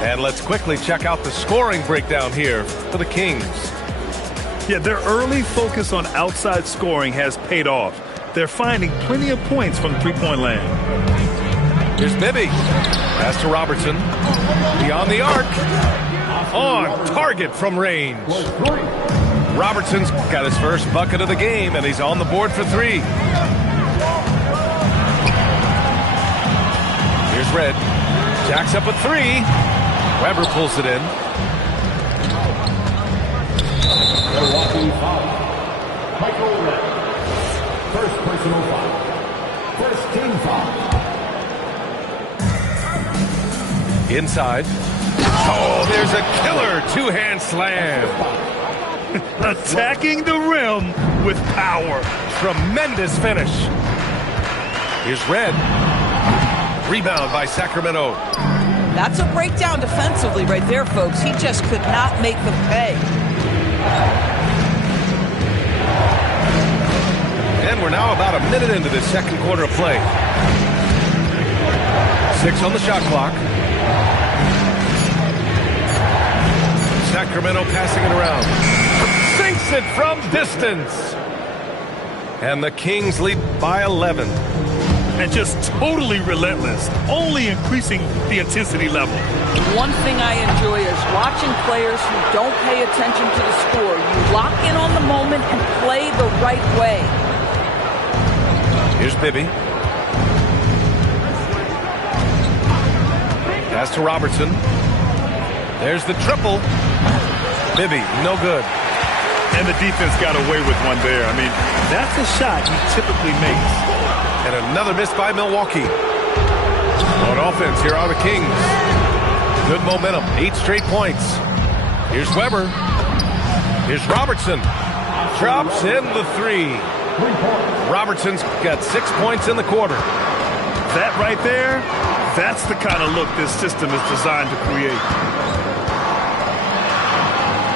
And let's quickly check out the scoring breakdown here for the Kings. Yeah, their early focus on outside scoring has paid off. They're finding plenty of points from three-point land. Here's Bibby. Pass to Robertson. Beyond the arc. On target from range. Robertson's got his first bucket of the game, and he's on the board for three. Here's Red. Jacks up a three. Weber pulls it in. Milwaukee foul. Michael Red. First personal foul. First team foul. Inside. Oh, there's a killer two-hand slam. Attacking the rim with power. Tremendous finish. Here's Red. Rebound by Sacramento. That's a breakdown defensively right there, folks. He just could not make them pay. And we're now about a minute into this second quarter of play. 6 on the shot clock. Sacramento passing it around. Sinks it from distance. And the Kings lead by 11. And just totally relentless, only increasing the intensity level. One thing I enjoy is watching players who don't pay attention to the score. You lock in on the moment and play the right way. Here's Bibby. Pass to Robertson. There's the triple. Bibby, no good. And the defense got away with one there. I mean, that's a shot he typically makes. And another miss by Milwaukee. On offense, here are the Kings. Good momentum, 8 straight points. Here's Weber. Here's Robertson. Drops in the three. Robertson's got 6 points in the quarter. That right there, that's the kind of look this system is designed to create.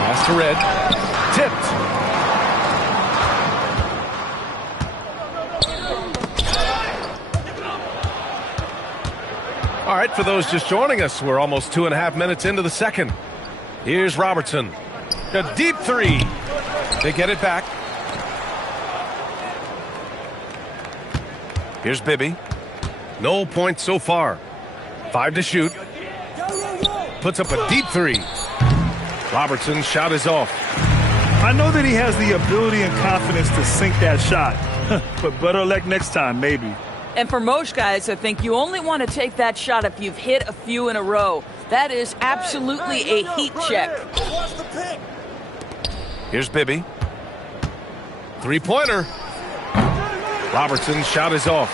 Pass to Red. Tipped. All right, for those just joining us, we're almost 2.5 minutes into the second. Here's Robertson. A deep three. They get it back. Here's Bibby. No points so far. 5 to shoot. Puts up a deep three. Robertson's shot is off. I know that he has the ability and confidence to sink that shot, but better luck next time, maybe. And for most guys, I think you only want to take that shot if you've hit a few in a row. That is absolutely a heat check. Here's Bibby. Three-pointer. Robertson's shot is off.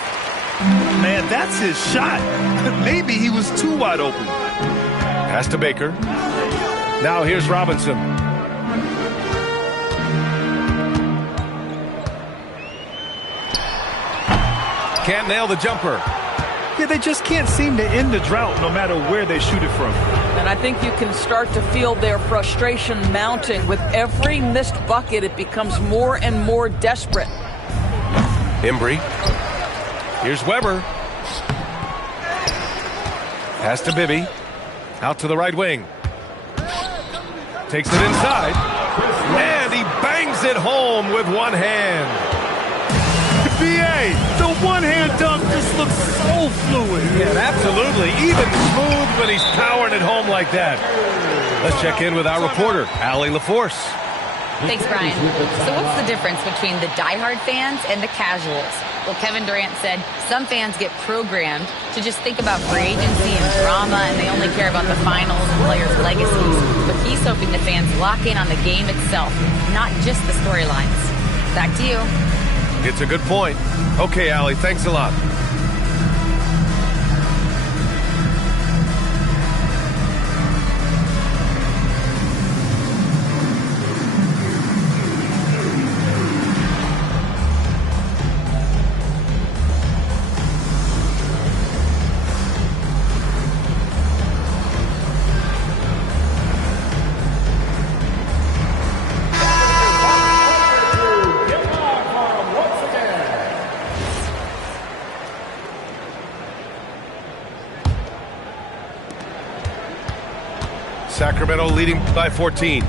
Man, that's his shot. Maybe he was too wide open. Pass to Baker. Now here's Robinson. Can't nail the jumper. Yeah, they just can't seem to end the drought no matter where they shoot it from. And I think you can start to feel their frustration mounting. With every missed bucket, it becomes more and more desperate. Embry. Here's Weber. Pass to Bibby. Out to the right wing. Takes it inside. And he bangs it home with one hand. B.A., the one-hand dunk just looks so fluid. Yeah, absolutely. Even smooth when he's powering it home like that. Let's check in with our reporter, Allie LaForce. Thanks, Brian. So what's the difference between the diehard fans and the casuals? Well, Kevin Durant said some fans get programmed to just think about free agency and drama, and they only care about the finals and players' legacies. But he's hoping the fans lock in on the game itself, not just the storylines. Back to you. It's a good point. Okay, Allie, thanks a lot. Sacramento leading by 14.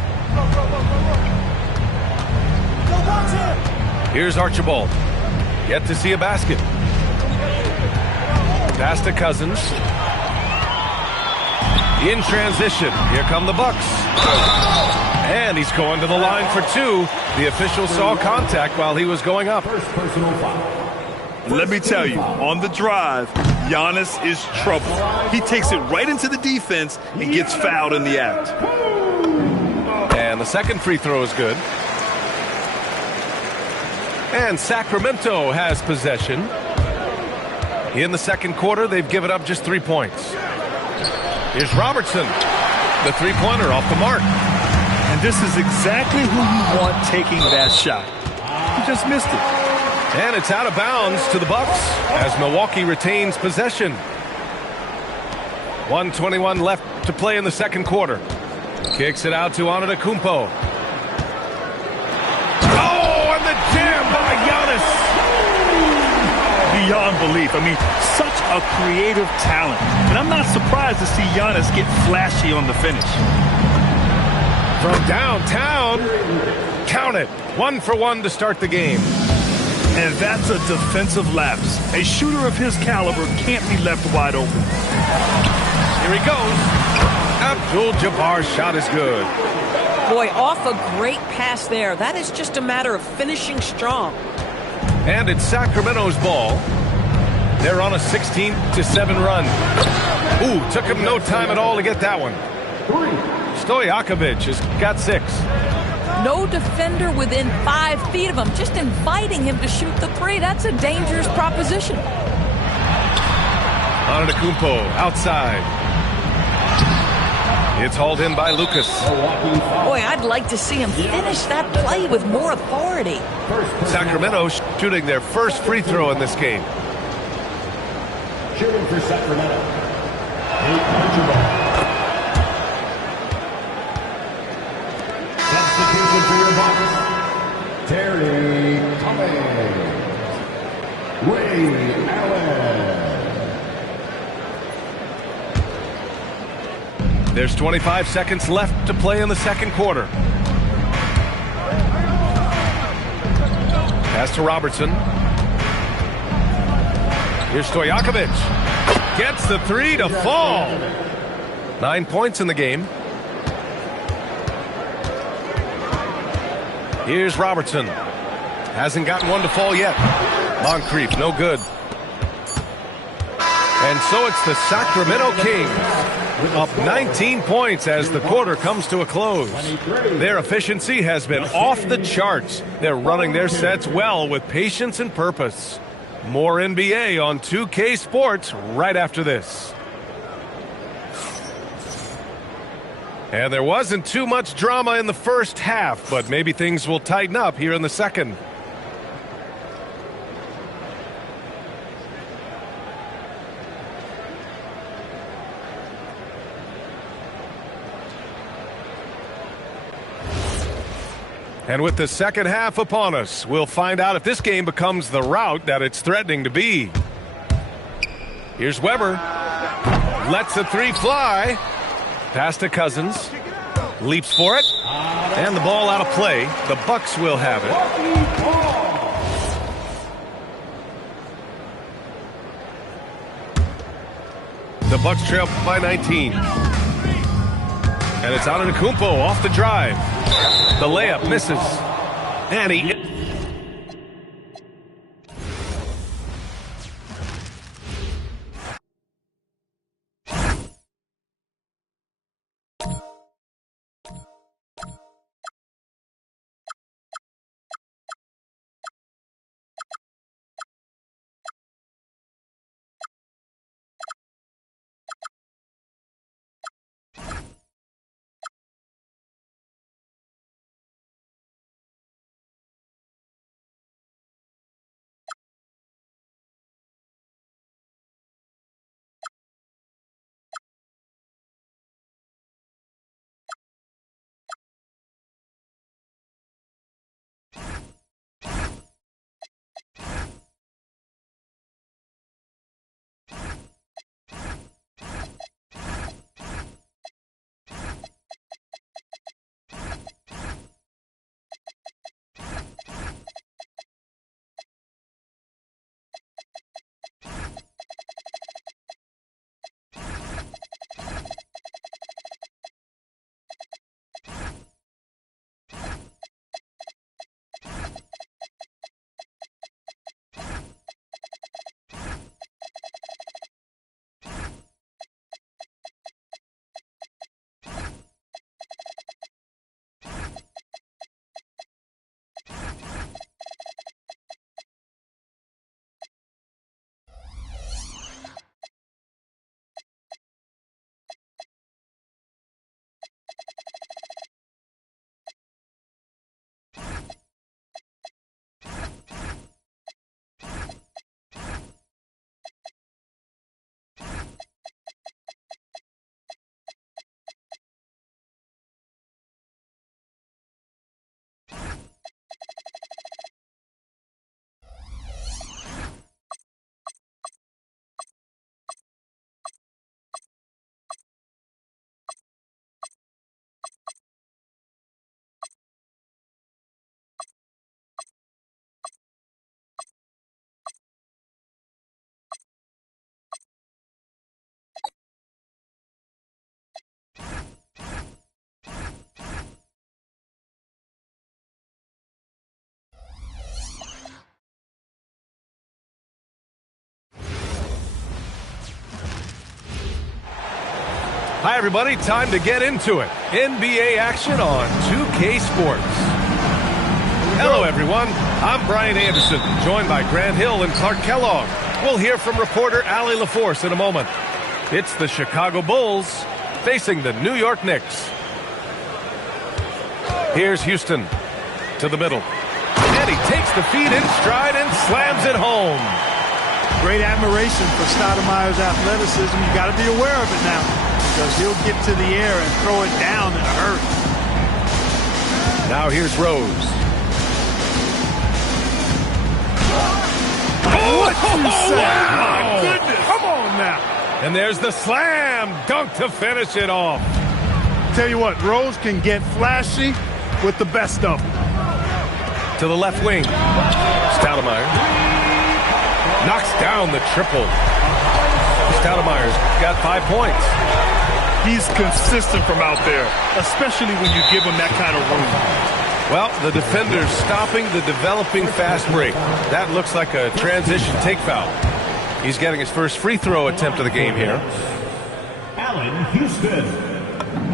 Here's Archibald. Yet to see a basket. Pass to Cousins. In transition. Here come the Bucks. And he's going to the line for two. The official saw contact while he was going up. First personal foul. Let me tell you, on the drive, Giannis is trouble. He takes it right into the defense and gets fouled in the act. And the second free throw is good. And Sacramento has possession. In the second quarter, they've given up just 3 points. Here's Robertson. The three-pointer off the mark. And this is exactly who you want taking that shot. He just missed it. And it's out of bounds to the Bucks as Milwaukee retains possession. 1:21 left to play in the second quarter. Kicks it out to Antetokounmpo. Oh, and the jam by Giannis. Beyond belief. I mean, such a creative talent. And I'm not surprised to see Giannis get flashy on the finish. From downtown, count it. 1 for 1 to start the game. And that's a defensive lapse. A shooter of his caliber can't be left wide open. Here he goes. Abdul-Jabbar's shot is good. Boy, off a great pass there. That is just a matter of finishing strong. And it's Sacramento's ball. They're on a 16-7 run. Ooh, took him no time at all to get that one. Stojakovic has got 6. No defender within 5 feet of him, just inviting him to shoot the three. That's a dangerous proposition. Antetokounmpo outside. It's hauled in by Lucas. Boy, I'd like to see him finish that play with more authority. Sacramento shooting their first free throw in this game. Shooting for Sacramento. Nate Archibald. Substitution for your Bucks. Terry Cummings. Ray Allen. There's 25 seconds left to play in the second quarter. Pass to Robertson. Here's Stojakovic. Gets the three to fall. 9 points in the game. Here's Robertson. Hasn't gotten one to fall yet. Moncrief, no good. And so it's the Sacramento Kings up 19 points as the quarter comes to a close. Their efficiency has been off the charts. They're running their sets well with patience and purpose. More NBA on 2K Sports right after this. And there wasn't too much drama in the first half, but maybe things will tighten up here in the second. And with the second half upon us, we'll find out if this game becomes the rout that it's threatening to be. Here's Weber. Lets the three fly. Pass to Cousins. Leaps for it. And the ball out of play. The Bucks will have it. The Bucks trail by 19. And it's Antetokounmpo off the drive. The layup misses. And he Hi, everybody. Time to get into it. NBA action on 2K Sports. Hello, everyone. I'm Brian Anderson, joined by Grant Hill and Clark Kellogg. We'll hear from reporter Allie LaForce in a moment. It's the Chicago Bulls facing the New York Knicks. Here's Houston to the middle. And he takes the feed in stride and slams it home. Great admiration for Stoudemire's athleticism. You got to be aware of it now, because he'll get to the air and throw it down in a hurry. Now here's Rose. What you say? Wow. My goodness. Come on now. And there's the slam dunk to finish it off. Tell you what, Rose can get flashy with the best of them. To the left wing. Stoudemire knocks down the triple. Stoudemire's got 5 points. He's consistent from out there, especially when you give him that kind of room. Well, the defender's stopping the developing fast break. That looks like a transition take foul. He's getting his first free throw attempt of the game here. Allen Houston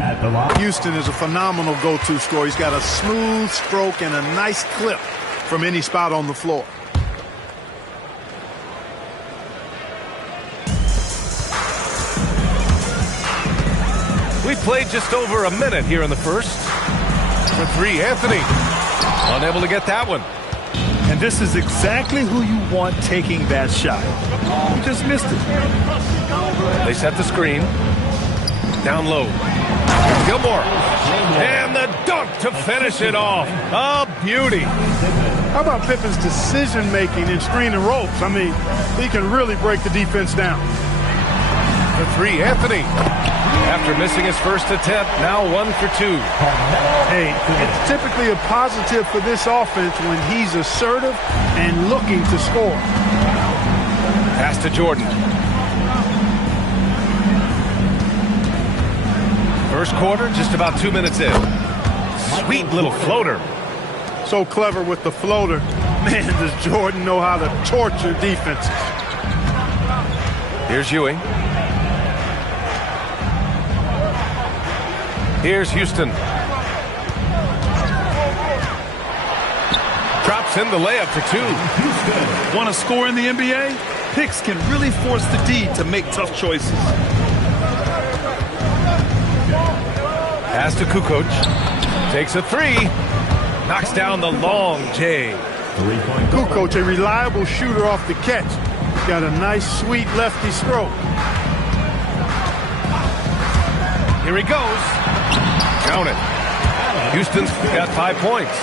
at the line. Houston is a phenomenal go-to scorer. He's got a smooth stroke and a nice clip from any spot on the floor. We've played just over a minute here in the first. For three, Anthony. Unable to get that one. And this is exactly who you want taking that shot. He just missed it. They set the screen. Down low. Gilmore. And the dunk to finish it off. A beauty. How about Pippen's decision-making in screen and ropes? I mean, he can really break the defense down. For three, Anthony. After missing his first attempt, now 1 for 2. Hey, it's typically a positive for this offense when he's assertive and looking to score. Pass to Jordan. First quarter, just about 2 minutes in. Sweet little floater. So clever with the floater. Man, does Jordan know how to torture defenses. Here's Ewing. Here's Houston. Drops in the layup for 2. Want to score in the NBA? Picks can really force the D to make tough choices. Pass to Kukoc. Takes a 3. Knocks down the long J. Kukoc, a reliable shooter off the catch. Got a nice, sweet lefty stroke. Here he goes. Count it. Houston's got 5 points.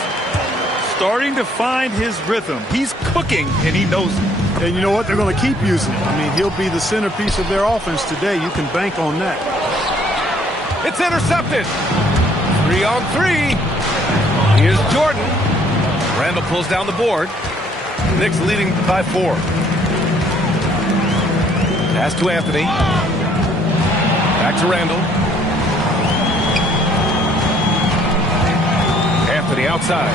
Starting to find his rhythm. He's cooking, and he knows it. And you know what? They're going to keep using it. I mean, he'll be the centerpiece of their offense today. You can bank on that. It's intercepted. 3 on 3. Here's Jordan. Randall pulls down the board. Knicks leading by 4. Pass to Anthony. Back to Randall. Anthony outside.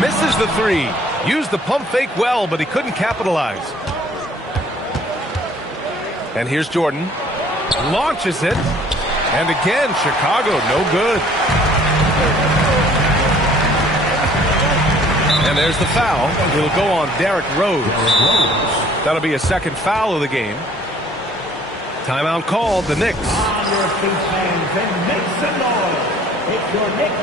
Misses the 3. Used the pump fake well, but he couldn't capitalize. And here's Jordan. Launches it. And again, Chicago, no good. And there's the foul. It'll go on Derrick Rose. That'll be a second foul of the game. Timeout called, the Knicks. On your feet, fans, and make some noise. It's your Knicks.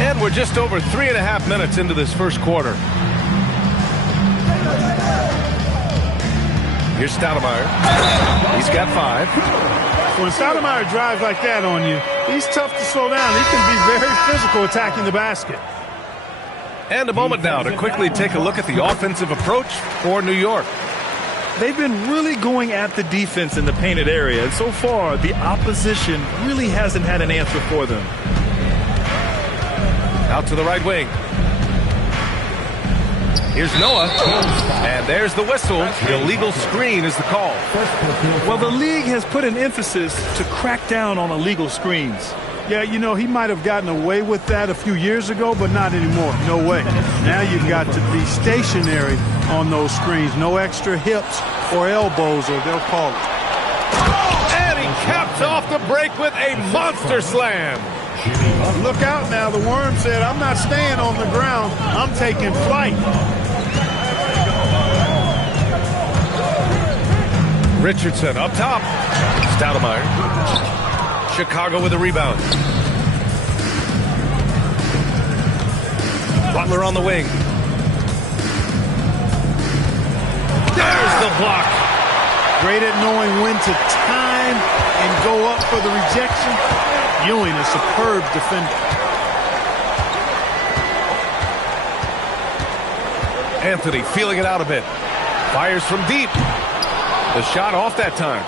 And we're just over 3.5 minutes into this first quarter. Here's Stoudemire. He's got 5. When Stoudemire drives like that on you, he's tough to slow down. He can be very physical attacking the basket. And a moment now to quickly take a look at the offensive approach for New York. They've been really going at the defense in the painted area, and so far the opposition really hasn't had an answer for them. Out to the right wing. Here's Noah, and there's the whistle. The illegal screen is the call. Well, the league has put an emphasis to crack down on illegal screens. Yeah, you know, he might have gotten away with that a few years ago, but not anymore. No way. Now you've got to be stationary on those screens. No extra hips or elbows, or they'll call it. And he caps off the break with a monster slam. Look out now. The Worm said, I'm not staying on the ground. I'm taking flight. Richardson up top. Stoudemire. Chicago with a rebound. Butler on the wing. There's the block. Great at knowing when to time and go up for the rejection. Ewing, a superb defender. Anthony feeling it out a bit. Fires from deep. The shot off that time.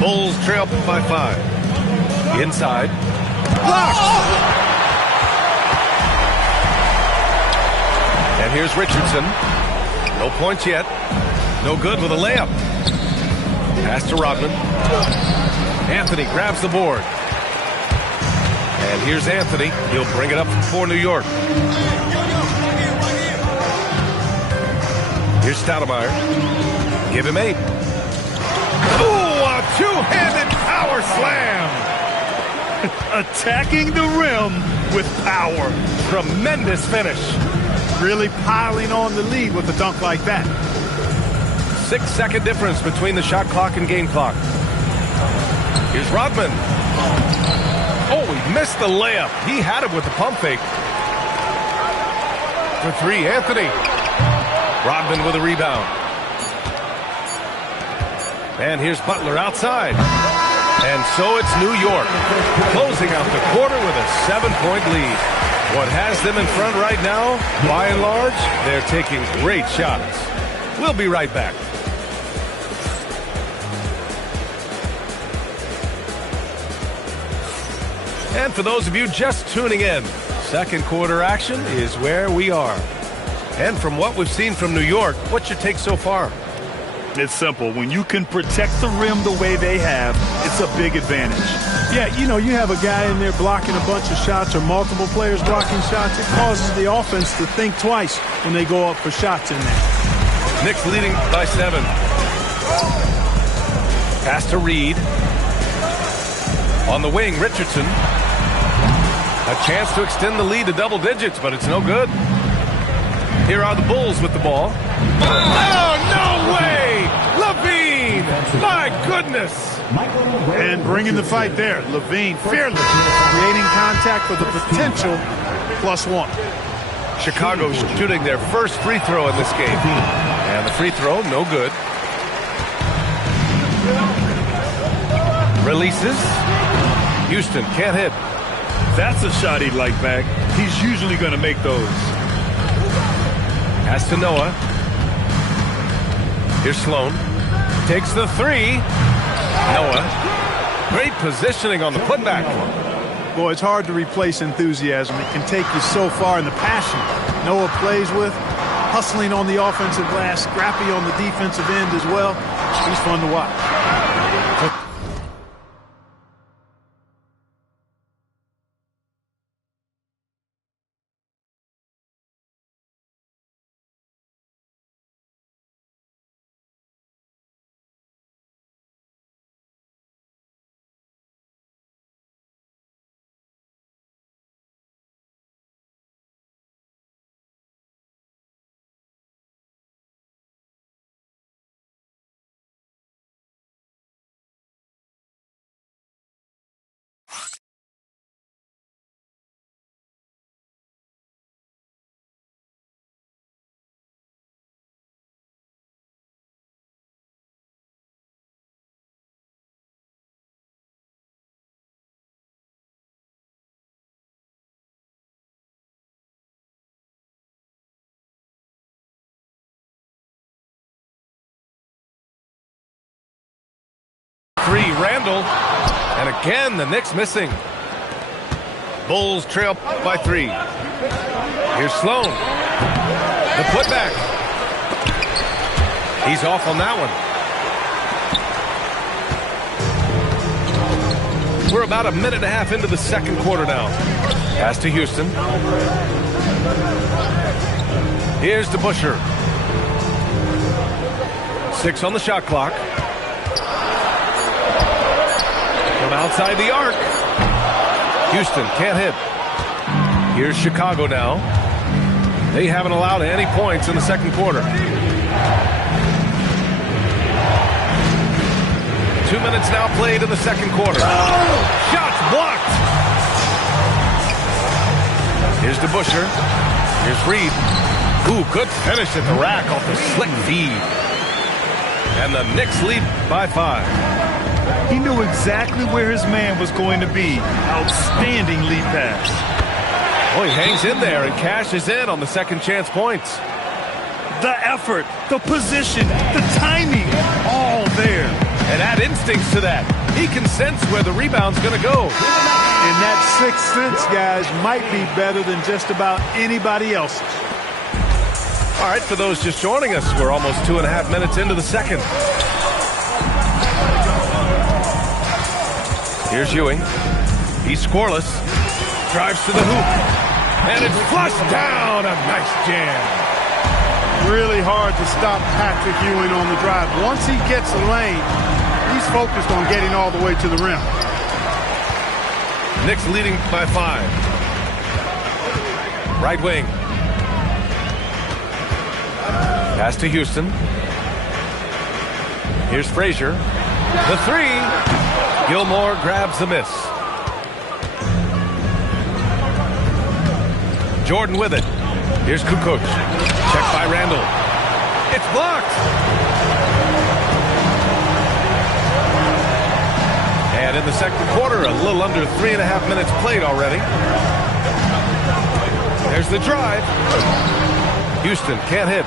Bulls trail by 5. Inside. Blocked! And here's Richardson. No points yet. No good with a layup. Pass to Rodman. Anthony grabs the board. And here's Anthony. He'll bring it up for New York. Here's Stoudemire. Give him 8. Ooh, a two-handed power slam. Attacking the rim with power. Tremendous finish. Really piling on the lead with a dunk like that. 6-second difference between the shot clock and game clock. Here's Rodman. Oh, he missed the layup. He had it with the pump fake. For 3, Anthony. Rodman with a rebound. And here's Butler outside. And so it's New York, closing out the quarter with a 7-point lead. What has them in front right now, by and large, they're taking great shots. We'll be right back. And for those of you just tuning in, second quarter action is where we are. And from what we've seen from New York, what's your take so far? It's simple. When you can protect the rim the way they have, it's a big advantage. Yeah, you know, you have a guy in there blocking a bunch of shots or multiple players blocking shots. It causes the offense to think twice when they go up for shots in there. Knicks leading by 7. Pass to Reed. On the wing, Richardson. A chance to extend the lead to double digits, but it's no good. Here are the Bulls with the ball. Oh, no way! Levine! My goodness! And bringing the fight there. Levine, fearless, creating contact for the potential +1. Chicago shooting their first free throw in this game. And the free throw, no good. Releases. Houston can't hit. That's a shot he'd like back. He's usually going to make those. Pass to Noah. Here's Sloan. Takes the 3. Noah. Great positioning on the putback. Boy, it's hard to replace enthusiasm. It can take you so far, in the passion Noah plays with, hustling on the offensive glass, scrappy on the defensive end as well. He's fun to watch. Three, Randall. And again, the Knicks missing. Bulls trail by 3. Here's Sloan. The putback. He's off on that one. We're about a minute and a half into the second quarter now. Pass to Houston. Here's DeBusschere. 6 on the shot clock. From outside the arc. Houston can't hit. Here's Chicago now. They haven't allowed any points in the second quarter. 2 minutes now played in the second quarter. Shots blocked. Here's DeBusschere. Here's Reed. Ooh, good finish at the rack off the slick feed. And the Knicks lead by 5. He knew exactly where his man was going to be. Outstanding lead pass. Oh, he hangs in there and cashes in on the second chance points. The effort, the position, the timing, all there. And add instincts to that. He can sense where the rebound's going to go. And that sixth sense, guys, might be better than just about anybody else's. All right, for those just joining us, we're almost 2.5 minutes into the second. Here's Ewing. He's scoreless. Drives to the hoop. And it's flushed down. A nice jam. Really hard to stop Patrick Ewing on the drive. Once he gets the lane, he's focused on getting all the way to the rim. Knicks leading by 5. Right wing. Pass to Houston. Here's Frazier. The 3. Gilmore grabs the miss. Jordan with it. Here's Kukoc. Checked by Randall. It's blocked. And in the second quarter, a little under 3.5 minutes played already. There's the drive. Houston can't hit.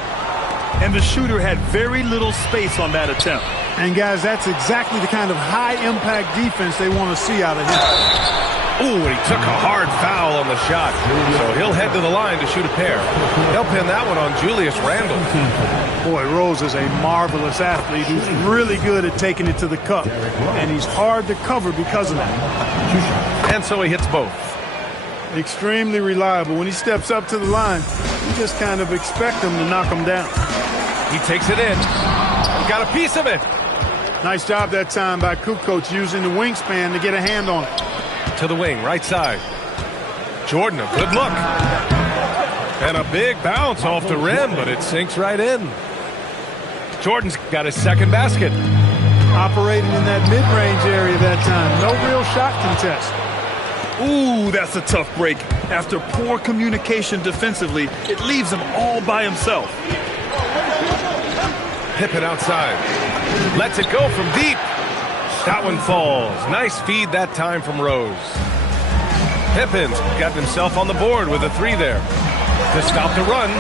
And the shooter had very little space on that attempt. And, guys, that's exactly the kind of high-impact defense they want to see out of him. Ooh, and he took a hard foul on the shot. So he'll head to the line to shoot a pair. They'll pin that one on Julius Randle. Boy, Rose is a marvelous athlete who's really good at taking it to the cup. And he's hard to cover because of that. And so he hits both. Extremely reliable. When he steps up to the line, you just kind of expect him to knock him down. He takes it in. He got a piece of it. Nice job that time by Kukoc using the wingspan to get a hand on it. To the wing, right side. Jordan, a good look. And a big bounce off the rim, but it sinks right in. Jordan's got his second basket. Operating in that mid-range area that time. No real shot contest. Ooh, that's a tough break. After poor communication defensively, it leaves him all by himself. Pippen outside. Lets it go from deep. That one falls. Nice feed that time from Rose. Pippen's got himself on the board with a 3 there. To stop the run.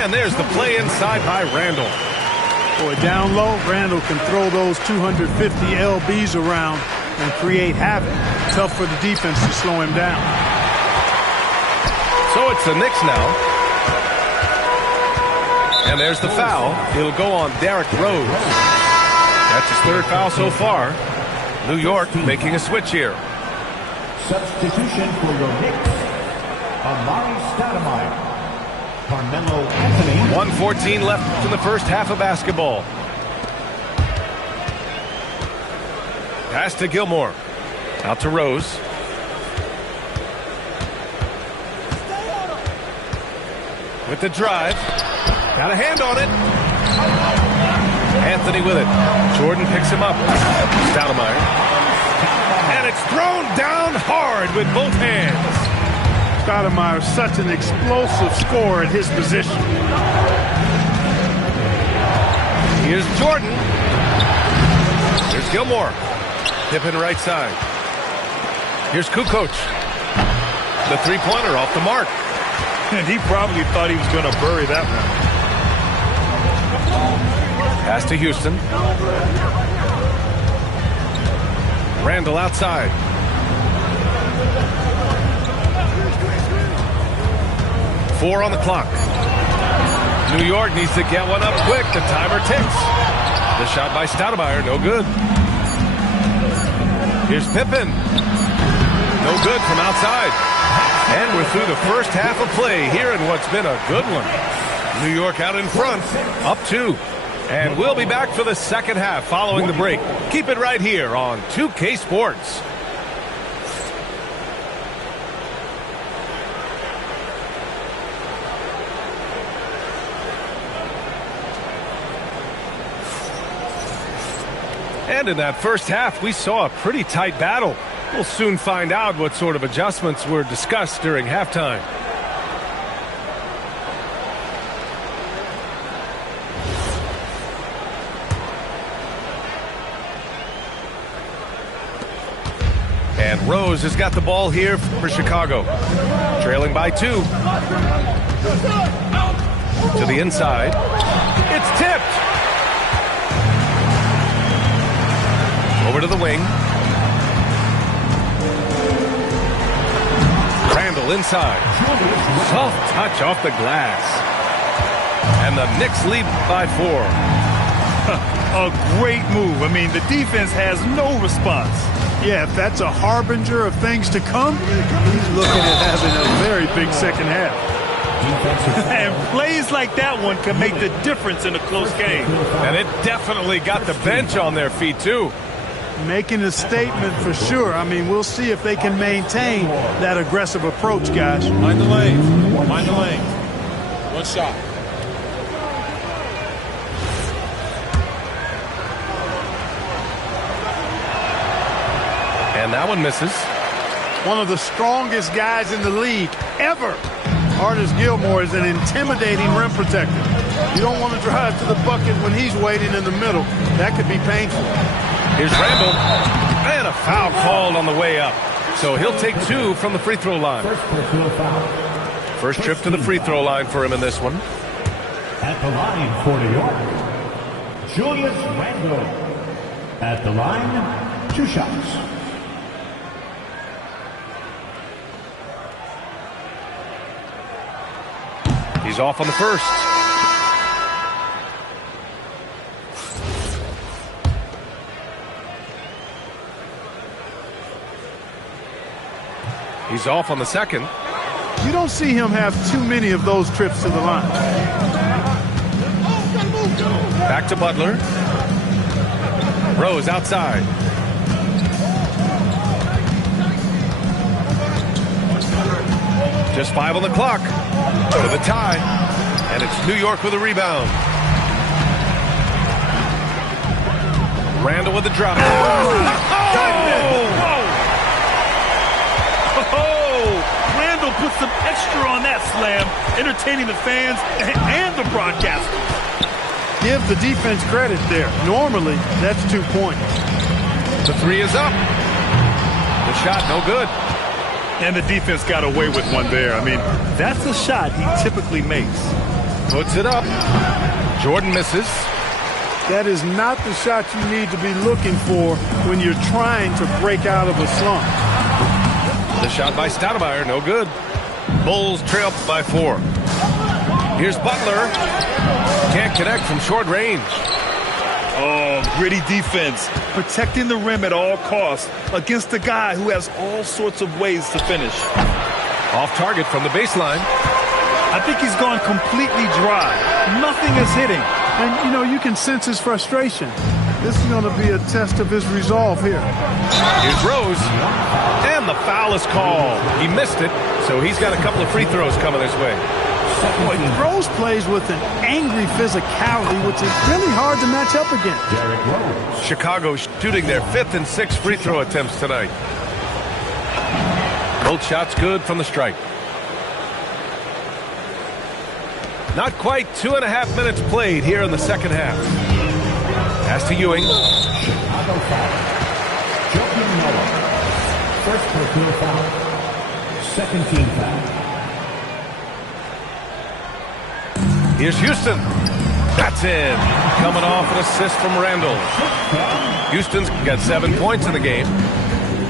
And there's the play inside by Randall. Boy, down low, Randall can throw those 250 LBs around and create havoc. Tough for the defense to slow him down. So it's the Knicks now. And there's the foul. It'll go on Derrick Rose. That's his third foul so far. New York making a switch here. Substitution for your Knicks. Amari Stoudemire. Carmelo Anthony. 1:14 left in the first half of basketball. Pass to Gilmore. Out to Rose. With the drive. Got a hand on it. Anthony with it. Jordan picks him up. Stoudemire. And it's thrown down hard with both hands. Stoudemire is such an explosive scorer at his position. Here's Jordan. Here's Gilmore. Pippen right side. Here's Kukoc. The three-pointer off the mark. And he probably thought he was going to bury that one. Pass to Houston. Randall outside. Four on the clock. New York needs to get one up quick. The timer ticks. The shot by Stoudemire, no good. Here's Pippen. No good from outside. And we're through the first half of play here in what's been a good one. New York out in front, up 2. And we'll be back for the second half following the break. Keep it right here on 2K Sports. And in that first half, we saw a pretty tight battle. We'll soon find out what sort of adjustments were discussed during halftime. And Rose has got the ball here for Chicago. Trailing by 2. To the inside. It's tipped. Over to the wing. Randall inside. Soft touch off the glass. And the Knicks lead by 4. A great move. I mean, the defense has no response. Yeah, if that's a harbinger of things to come, he's looking at having a very big second half. And plays like that one can make the difference in a close game. And it definitely got the bench on their feet, too. Making a statement for sure. I mean, we'll see if they can maintain that aggressive approach, guys. Mind the lane. Mind the lane. One shot. And that one misses. One of the strongest guys in the league ever. Artis Gilmore is an intimidating rim protector. You don't want to drive to the bucket when he's waiting in the middle. That could be painful. Here's Randall. And a foul called on the way up. So he'll take 2 from the free throw line. First trip to the free throw line for him in this one. At the line for New York, Julius Randle. At the line, 2 shots. He's off on the first. He's off on the second. You don't see him have too many of those trips to the line. Back to Butler. Rose outside. Just 5 on the clock. For the tie. And it's New York with a rebound. Randall with the drop. Randall put some extra on that slam, entertaining the fans and the broadcasters. Give the defense credit there. Normally, that's 2 points. The 3 is up. The shot, no good. And the defense got away with one there. I mean, that's a shot he typically makes. Puts it up. Jordan misses. That is not the shot you need to be looking for when you're trying to break out of a slump. The shot by Stoudemire, no good. Bulls trail by 4. Here's Butler. Can't connect from short range. Oh, gritty defense. Protecting the rim at all costs against a guy who has all sorts of ways to finish. Off target from the baseline. I think he's gone completely dry. Nothing is hitting. And, you know, you can sense his frustration. This is going to be a test of his resolve here. Here's Rose. And the foul is called. He missed it, so he's got a couple of free throws coming his way. Boy, Rose plays with an angry physicality, which is really hard to match up against. Chicago shooting their 5th and 6th free throw attempts tonight. Both shots good from the stripe. Not quite 2.5 minutes played here in the second half. Pass to Ewing. Chicago foul. Joakim Noah. First personal foul. Second team foul. Here's Houston. That's in. Coming off an assist from Randall. Houston's got 7 points in the game.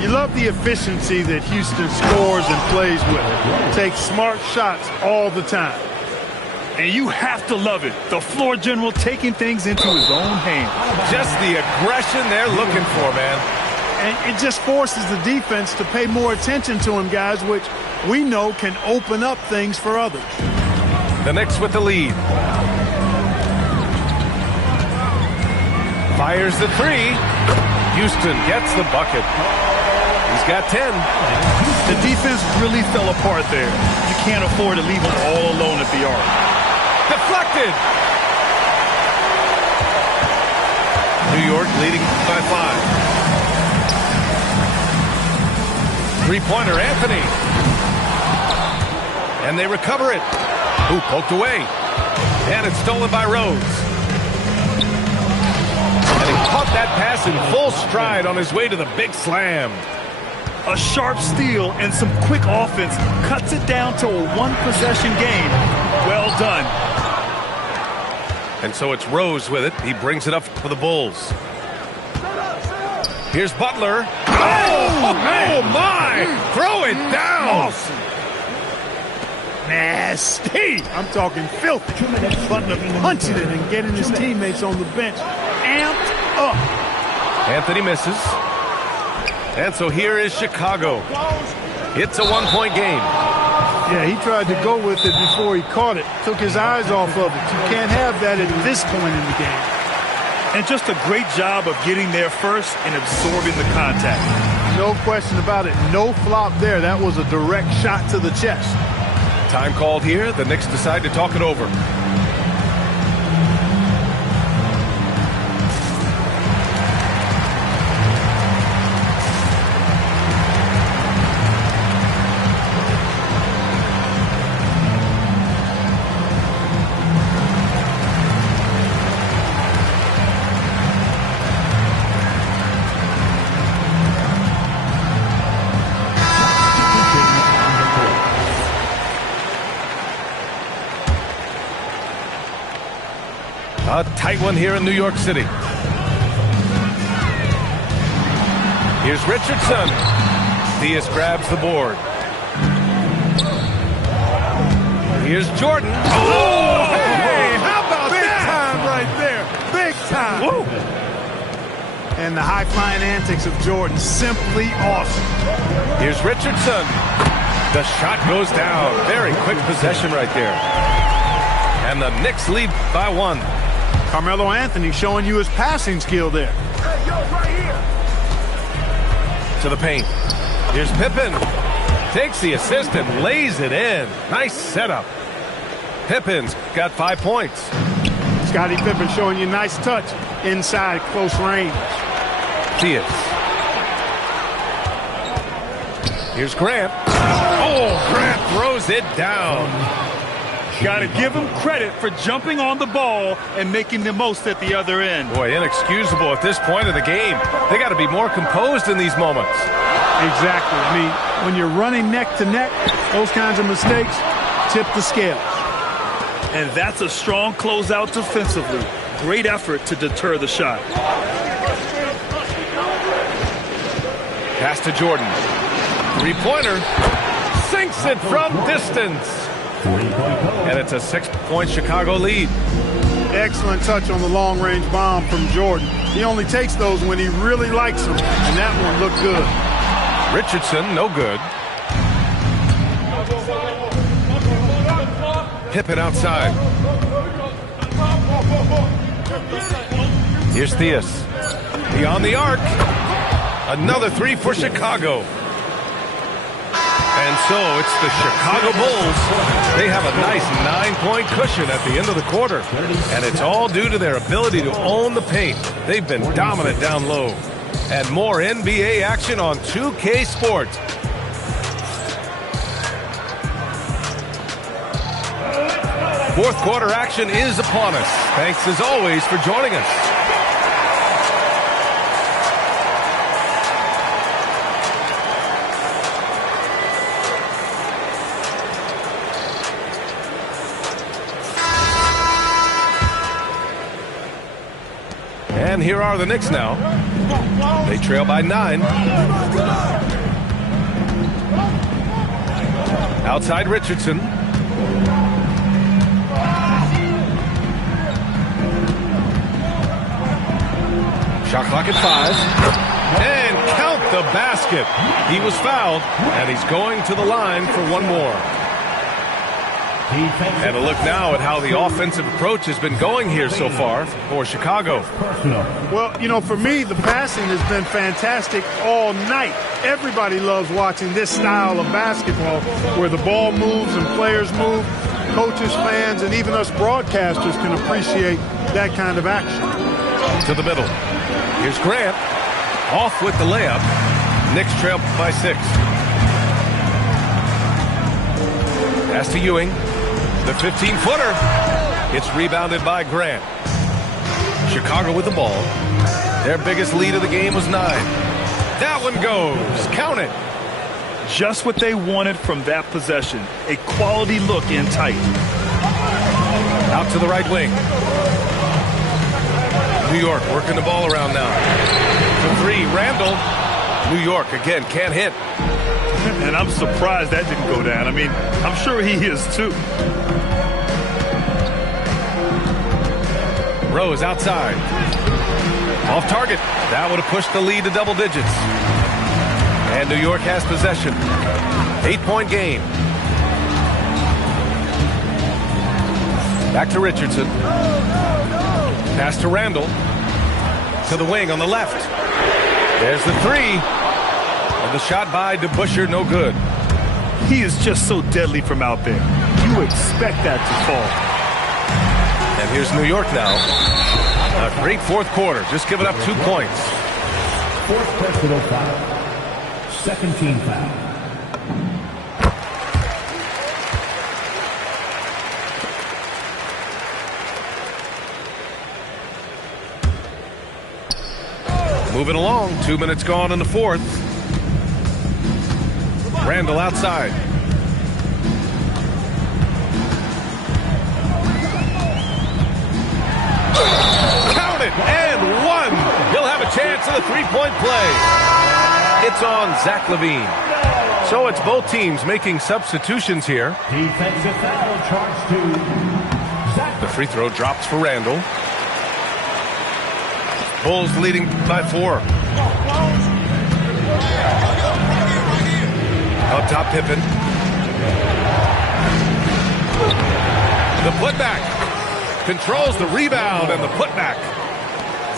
You love the efficiency that Houston scores and plays with. Takes smart shots all the time. And you have to love it. The floor general taking things into his own hands. Just the aggression they're looking for, man. And it just forces the defense to pay more attention to him, guys, which we know can open up things for others. The Knicks with the lead. Fires the three. Houston gets the bucket. He's got 10. The defense really fell apart there. You can't afford to leave them all alone at the arc. Deflected. New York leading by 5. Three-pointer, Anthony. And they recover it. Ooh, poked away. And it's stolen by Rose. And he caught that pass in full stride on his way to the big slam. A sharp steal and some quick offense cuts it down to a one-possession game. Well done. And so it's Rose with it. He brings it up for the Bulls. Here's Butler. Oh my! Throw it down! Awesome. Nasty. I'm talking filthy. Butler punching it and getting his teammates on the bench amped up. Anthony misses. And so here is Chicago. It's a one-point game. Yeah, he tried to go with it before he caught it. Took his eyes off of it. You can't have that at this point in the game. And just a great job of getting there first and absorbing the contact. No question about it. No flop there. That was a direct shot to the chest. Time called here. The Knicks decide to talk it over. A tight one here in New York City. Here's Richardson. Theus grabs the board. Here's Jordan. Oh, hey, how about Big that? time right there. Big time. Woo! And the high-flying antics of Jordan, simply awesome. Here's Richardson. The shot goes down. Very quick possession right there. And the Knicks lead by 1. Carmelo Anthony showing you his passing skill there. Hey, yo, right here. To the paint. Here's Pippen. Takes the assist and lays it in. Nice setup. Pippen's got 5 points. Scottie Pippen showing you nice touch inside close range. Theus. Here's Grant. Oh, Grant throws it down. Got to give him credit for jumping on the ball and making the most at the other end. Boy, inexcusable at this point of the game. They got to be more composed in these moments. Exactly. I mean, when you're running neck to neck, those kinds of mistakes tip the scale. And that's a strong closeout defensively. Great effort to deter the shot. Pass to Jordan. Three-pointer. Sinks it from distance. And it's a 6-point Chicago lead. Excellent touch on the long-range bomb from Jordan. He only takes those when he really likes them, and that one looked good. Richardson, no good. Pippen outside. Here's Theus. Beyond the arc. Another three for Chicago. And so it's the Chicago Bulls. They have a nice 9-point cushion at the end of the quarter. And it's all due to their ability to own the paint. They've been dominant down low. And more NBA action on 2K Sports. Fourth quarter action is upon us. Thanks as always for joining us. And here are the Knicks now. They trail by 9. Outside Richardson. Shot clock at 5. And count the basket. He was fouled, and he's going to the line for one more. And a look now at how the offensive approach has been going here so far for Chicago. Well, you know, for me, the passing has been fantastic all night. Everybody loves watching this style of basketball where the ball moves and players move. Coaches, fans, and even us broadcasters can appreciate that kind of action. To the middle. Here's Grant. Off with the layup. Knicks trail by 6. Pass to Ewing. The 15-footer. It's rebounded by Grant. Chicago with the ball. Their biggest lead of the game was 9. That one goes. Count it. Just what they wanted from that possession. A quality look in tight. Out to the right wing. New York working the ball around now. For 3, Randall. New York again can't hit. And I'm surprised that didn't go down. I mean, I'm sure he is too. Rose outside. Off target. That would have pushed the lead to double digits. And New York has possession. 8-point game. Back to Richardson. Pass to Randall. To the wing on the left. There's the 3. And the shot by DeBusschere, no good. He is just so deadly from out there. You expect that to fall. And here's New York now. A great fourth quarter. Just giving up 2 points. Fourth personal foul. Second team foul. Moving along. 2 minutes gone in the fourth. Randall outside. Count it, and 1. He'll have a chance at a 3-point play. It's on Zach LaVine. So it's both teams making substitutions here. Defensive foul charged to Zach. The free throw drops for Randall. Bulls leading by 4. Up top, Pippen. The putback. Controls the rebound and the putback.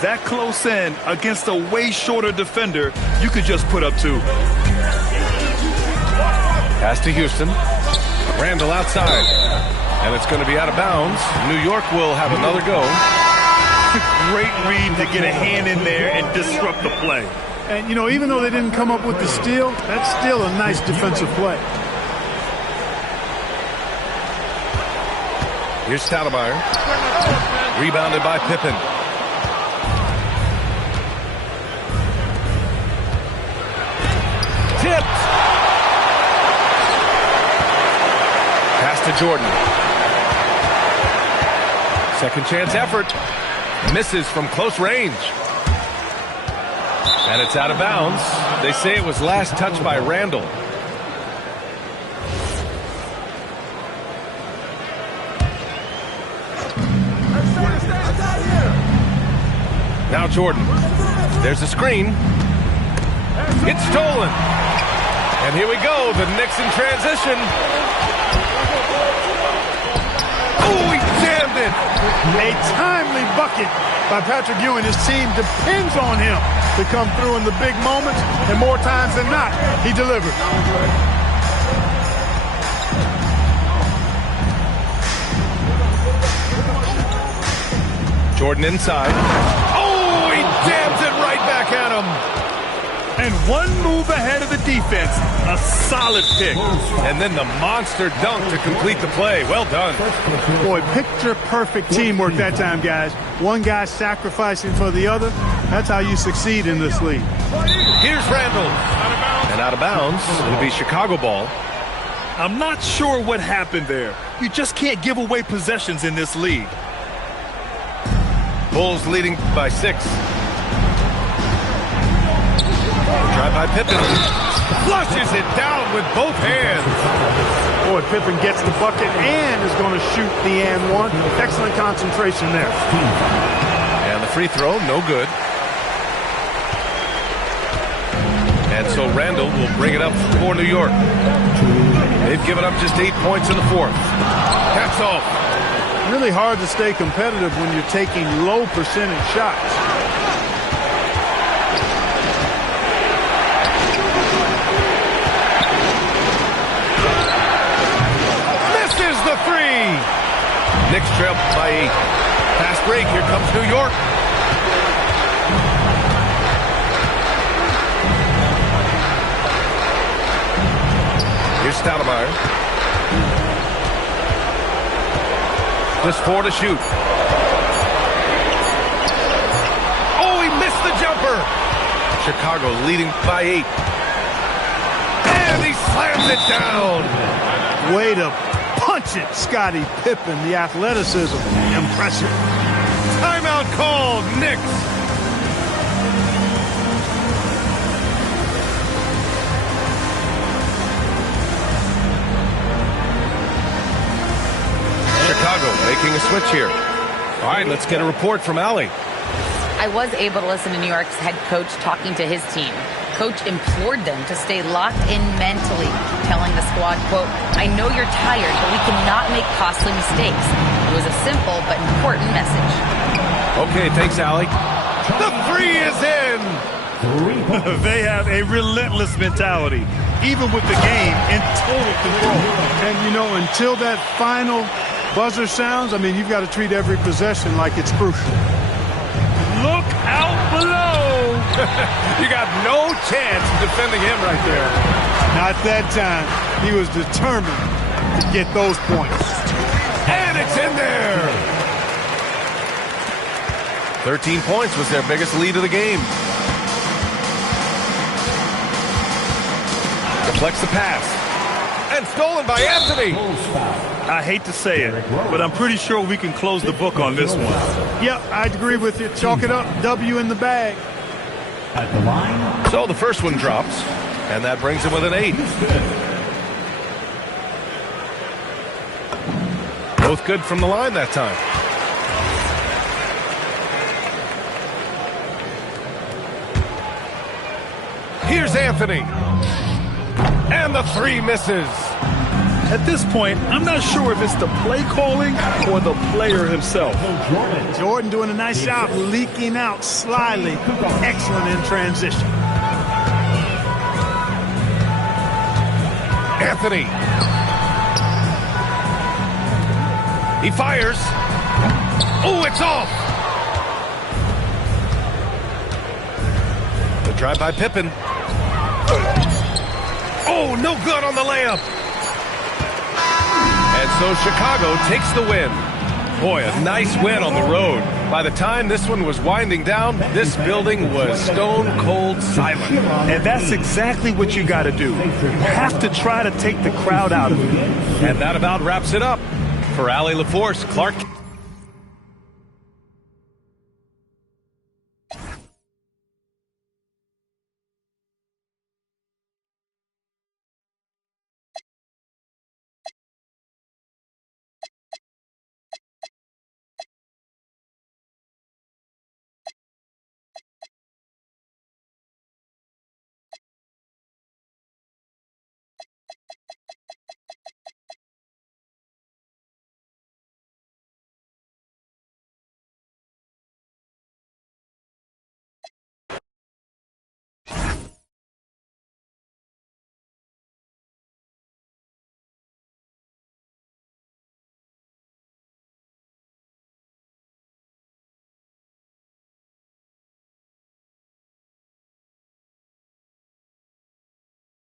That close in against a way shorter defender, you could just put up 2. Pass to Houston. Randall outside. And it's going to be out of bounds. New York will have another go. Great read to get a hand in there and disrupt the play. And, you know, even though they didn't come up with the steal, that's still a nice defensive play. Here's Stoudemire. Rebounded by Pippen. Tipped. Pass to Jordan. Second chance effort. Misses from close range. And it's out of bounds. They say it was last touched by Randall. Now Jordan. There's a screen. It's stolen. And here we go. The Knicks in transition. Oh, he jammed it. A timely bucket by Patrick Ewing. His team depends on him to come through in the big moments, and more times than not, he delivered. Jordan inside. Oh, he jams it right back at him. And one move ahead of the defense. A solid pick. And then the monster dunk to complete the play. Well done. Boy, picture-perfect teamwork that time, guys. One guy sacrificing for the other. That's how you succeed in this league. Here's Randall. And out of bounds. It'll be Chicago ball. I'm not sure what happened there. You just can't give away possessions in this league. Bulls leading by 6. Drive by Pippen. Flushes it down with both hands. Boy, Pippen gets the bucket and is going to shoot the and one. Excellent concentration there. And the free throw, no good. And so Randall will bring it up for New York. They've given up just 8 points in the fourth. That's all. Really hard to stay competitive when you're taking low percentage shots. Misses the three. Knicks trail by 8. Fast break. Here comes New York. Here's Stoudemire. Just 4 to shoot. Oh, he missed the jumper. Chicago leading by 8. And he slams it down. Way to punch it, Scottie Pippen. The athleticism, impressive. Timeout called, Knicks. Chicago making a switch here. All right, let's get a report from Allie. I was able to listen to New York's head coach talking to his team. Coach implored them to stay locked in mentally, telling the squad, quote, "I know you're tired, but we cannot make costly mistakes." It was a simple but important message. Okay, thanks, Allie. The three is in. They have a relentless mentality, even with the game in total control. And, you know, until that final buzzer sounds, I mean, you've got to treat every possession like it's crucial. Look out below. You got no chance of defending him right there. Not that time. He was determined to get those points. And it's in there. 13 points was their biggest lead of the game. Deflects the pass. And stolen by Anthony. I hate to say it, but I'm pretty sure we can close the book on this one. Yep, I'd agree with you. Chalk it up. W in the bag. At the line. So the first one drops, and that brings him with an 8. Both good from the line that time. Here's Anthony. And the three misses. At this point, I'm not sure if it's the play calling or the player himself. Jordan doing a nice job leaking out slyly. Excellent in transition. Anthony. He fires. Oh, it's off. The drive by Pippen. Oh, no good on the layup. And so Chicago takes the win. Boy, a nice win on the road. By the time this one was winding down, this building was stone cold silent. And that's exactly what you got to do. You have to try to take the crowd out of it. And that about wraps it up. For Allie LaForce, Clark